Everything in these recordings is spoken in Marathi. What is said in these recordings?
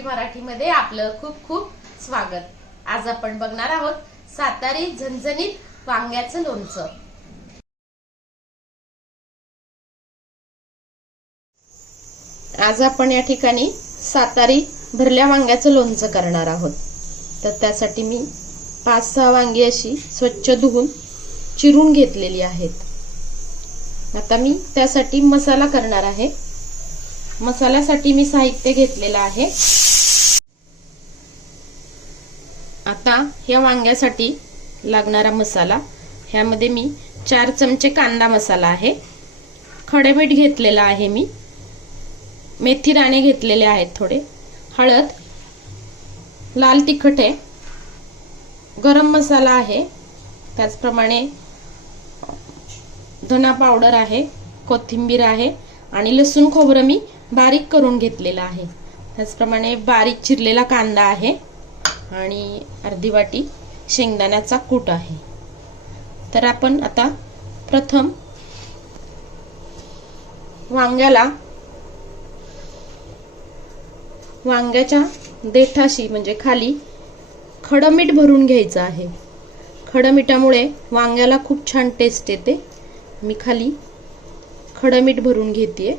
रेसिपी मराठीमध्ये आपलं खूप खूप स्वागत। आज आपण बघणार आहोत सातारी झणझणीत वांग्याचं लोणचं। आज आपण या ठिकाणी सातारी भरल्या वांग्याचं लोणचं करणार आहोत। तर त्यासाठी मी 5-6 वांगी अशी स्वच्छ धुवून चिरून घेतलेली आहेत। आता मी त्यासाठी मसाला करणार आहे। मसाल्यासाठी मी साहित्य घेतलेलं आहे। आता या वांग्यासाठी लागणारा मसाला, ह्यामध्ये मी 4 चमचे कांदा मसाला आहे, खडे मीठ घेतलेला आहे, मी मेथी दाणे घेतलेले आहेत थोडे, हळद, लाल तिखट आहे, गरम मसाला आहे, त्याचप्रमाणे धना पावडर आहे, कोथिंबीर आहे आणि लसूण खोबरं मी बारीक करून घेतलेला आहे। त्याचप्रमाणे बारीक चिरलेला कांदा आहे आणि अर्धी वाटी शेंगदाण्याचा कूट आहे। तर आपण आता प्रथम वांग्याच्या देठाशी म्हणजे खाली खडं मीठ भरून घ्यायचं आहे। खडं मिठामुळे वांग्याला खूप छान टेस्ट येते। मी खाली खडं मीठ भरून घेतेय।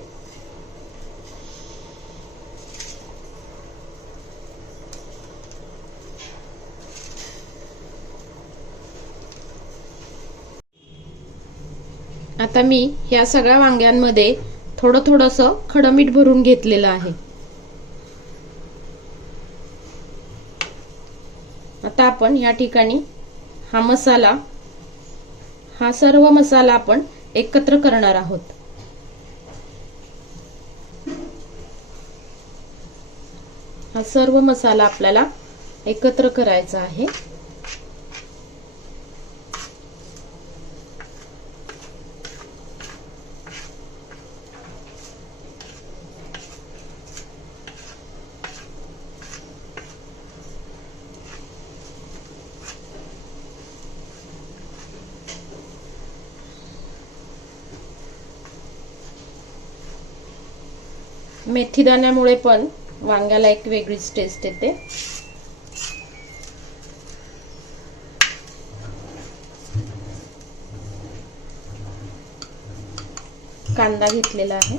आता मी या सगळ्या वांग्यांमध्ये थोडंसं खडं मीठ भरून घेतलेलं आहे। आता आपण या ठिकाणी हा सर्व मसाला आपण एकत्र करणार आहोत। हा सर्व मसाला आपल्याला एकत्र करायचा आहे। मेथी दाण्यामुळे पण वांग्याला एक वेगळीच टेस्ट येते। कांदा घेतलेला आहे,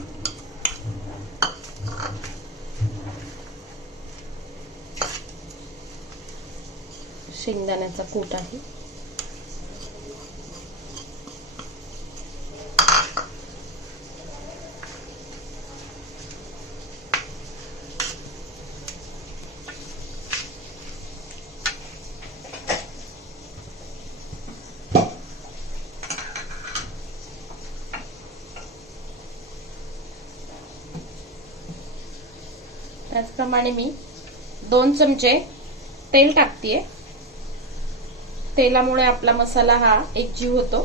शेंगदाण्याचा कूट आहे, त्याचप्रमाणे मी 2 चमचे तेल टाकतेय। तेलामुळे आपला मसाला हा एकजीव होतो।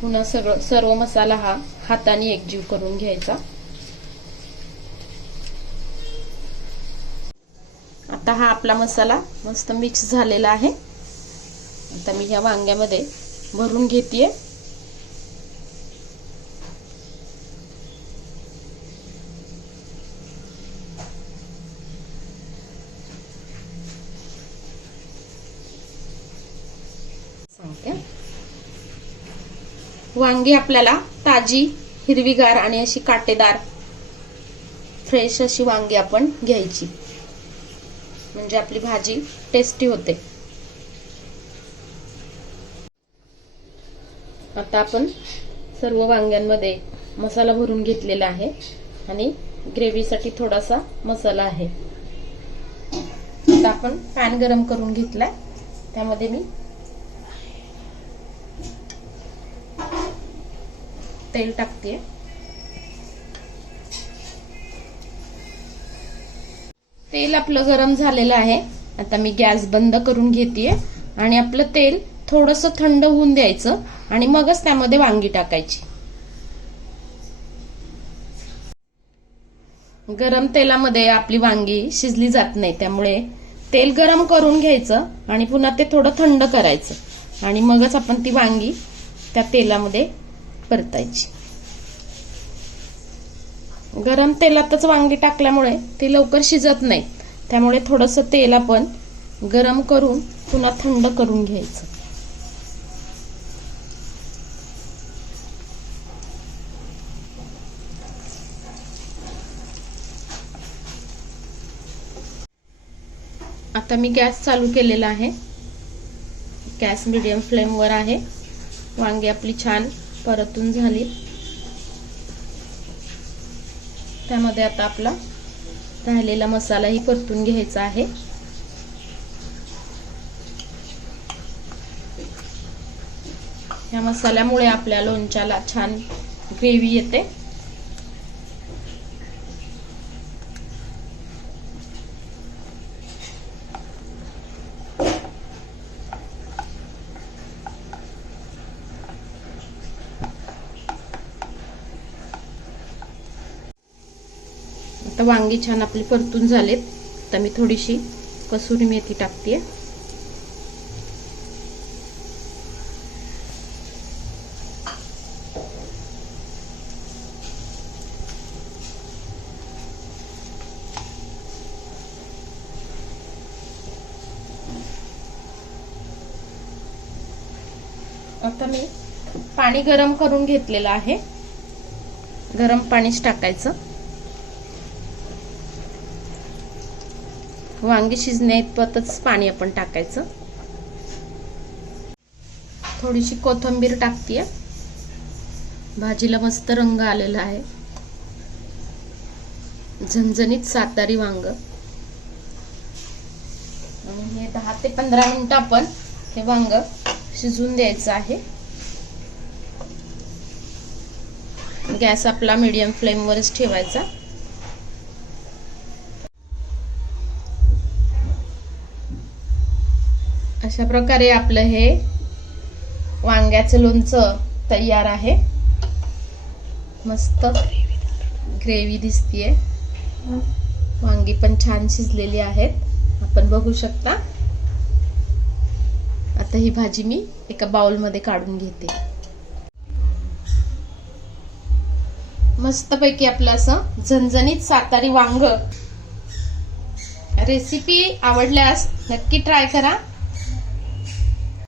पुन्हा सर्व मसाला हा हाताने एकजीव करून घ्यायचा। आता हा आपला मसाला मस्त मिक्स झालेला आहे। आता मी ह्या वांग्यामध्ये भरून घेतेय। वांगी आपल्याला ताजी, हिरवीगार आणि अशी काटेदार फ्रेश अशी वांगी आपण घ्यायची, म्हणजे आपली भाजी टेस्टी होते। आता आपण सर्व वांग्यांमध्ये मसाला भरून घेतलेला आहे आणि ग्रेव्हीसाठी थोडासा मसाला आहे। आता आपण पॅन गरम करून घेतलाय, त्यामध्ये मी तेल टाकते। तेल आपलं गरम झालेलं आहे। आता मी गॅस बंद करून घेतेय आणि आपलं तेल थोडंसं थंड होऊन द्यायचं आणि मगच त्यामध्ये वांगी टाकायची। गरम तेलामध्ये आपली वांगी शिजली जात नाही, त्यामुळे तेल गरम करून घ्यायचं आणि पुन्हा ते थोडं थंड करायचं। आणि मगच आपण ती वांगी त्या तेलामध्ये परतायची. गरम तेलातच वांगी टाकल्यामुळे ती लवकर शिजत नाही. त्यामुळे थोडंसं तेल आपण गरम करून पुन्हा थंड करून घ्यायचं. आता मी गॅस चालू केलेला आहे. गॅस मीडियम फ्लेमवर आहे. वांगी आपली छान परतून झाली. त्यामध्ये आता आपला राहिलेला मसालाही परतून घ्यायचा आहे. या मसाल्यामुळे आपल्या लोणच्याला छान ग्रेव्ही येते. आता वांगी छान आपली परतून झालेत. आता मी थोडीशी कसुरी मेथी टाकते. आता मी पाणी गरम करून घेतलेलं आहे. गरम पाणीच टाकायचं. वांगी शिजण्याइतपतच पाणी आपण टाकायचं. थोडीशी कोथिंबीर टाकते. भाजीला मस्त रंग आलेला आहे. झणझणीत सातारी वांग. हे 10 ते 15 मिनिटं आपण हे वांग शिजून द्यायचं आहे. गॅस आपला मीडियम फ्लेम वरच ठेवायचा. अशा प्रकारे आपलं हे वांग्याचं लोणचं तयार आहे. मस्त ग्रेव्ही दिसतीये. वांगी पण छान शिजलेली आहेत. आपण बघू शकता. आता ही भाजी मी एका बाउल मध्ये काढून घेते. मस्तपैकी आपलं असं झणझणीत सातारी वांग. रेसिपी आवडल्यास नक्की ट्राय करा.